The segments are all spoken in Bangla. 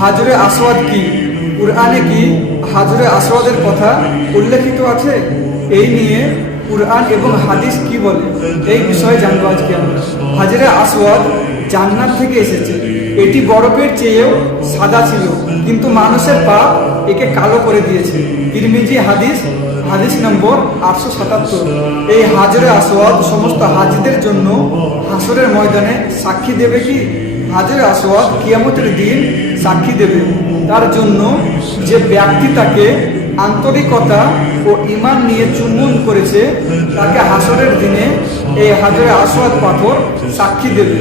হাজরে আসওয়াদ কি? কুরআনে কি হাজরে আসওয়াদের কথা উল্লেখিত আছে? এই নিয়ে কুরআন এবং হাদিস কি বলে, এই বিষয়ে জানবো আজকে আমরা। হাজরে আসওয়াদ জান্নাত থেকে এসেছে। এটি বরফের চেয়েও সাদা ছিল, কিন্তু মানুষের পাপ একে কালো করে দিয়েছে। তিরমিজি হাদিস নম্বর 877। এই হাজরে আসওয়াদ সমস্ত হাজিদের জন্য হাসরের ময়দানে সাক্ষী দেবে কি? হাজরে আসওয়াদ কিয়ামতের দিন সাক্ষী দেবে। তার জন্য যে ব্যক্তি তাকে আন্তরিকতা ও ঈমান নিয়ে চুম্বন করেছে, তাকে হাসরের দিনে এই হাজরে আসওয়াদ পাথর সাক্ষী দেবে।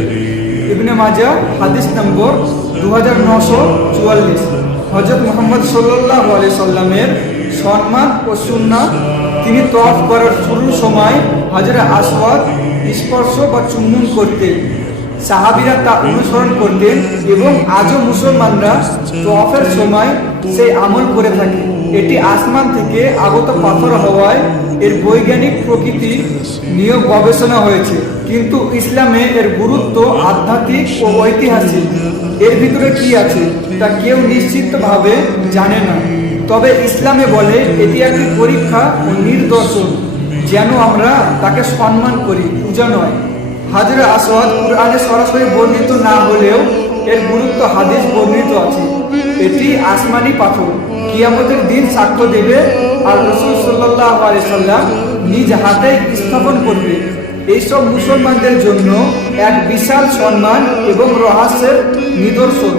ইবনে মাজাহ হাদিস নম্বর 2944। হযরত মুহাম্মদ সাল্লাল্লাহু আলাইহি সাল্লামের সম্মান ও সুন্নাহ, তিনি তওয়াফ করার শুরুর সময় হাজরে আসওয়াদ স্পর্শ বা চুম্বন করতেন। সাহাবীরা তা অনুসরণ করতেন এবং আজও মুসলমানরা তওয়াফের সময় সেই আমল করে থাকে। এটি আসমান থেকে আগত পাথর হওয়ায় এর বৈজ্ঞানিক প্রকৃতি নিয়ে গবেষণা হয়েছে, কিন্তু ইসলামে এর গুরুত্ব আধ্যাত্মিক ও ঐতিহাসিক। এর ভিতরে কি আছে তা কেউ নিশ্চিতভাবে জানে না, তবে ইসলামে বলে এটি একটি পরীক্ষা ও নিদর্শন, যেন আমরা তাকে সম্মান করি, পূজা নয়। হাজরে আসওয়াদ কুরআনে সরাসরি বর্ণিত না হলেও এর গুরুত্ব হাদিস বর্ণিত আছে। এটি আসমানি পাথর, কিয়ামতের দিন সাক্ষ্য দেবে, আর রাসূল সাল্লাল্লাহু আলাইহি সাল্লাম নিজ হাতে স্থাপন করবে। এইসব মুসলমানদের জন্য এক বিশাল সম্মান এবং রহস্যের নিদর্শন।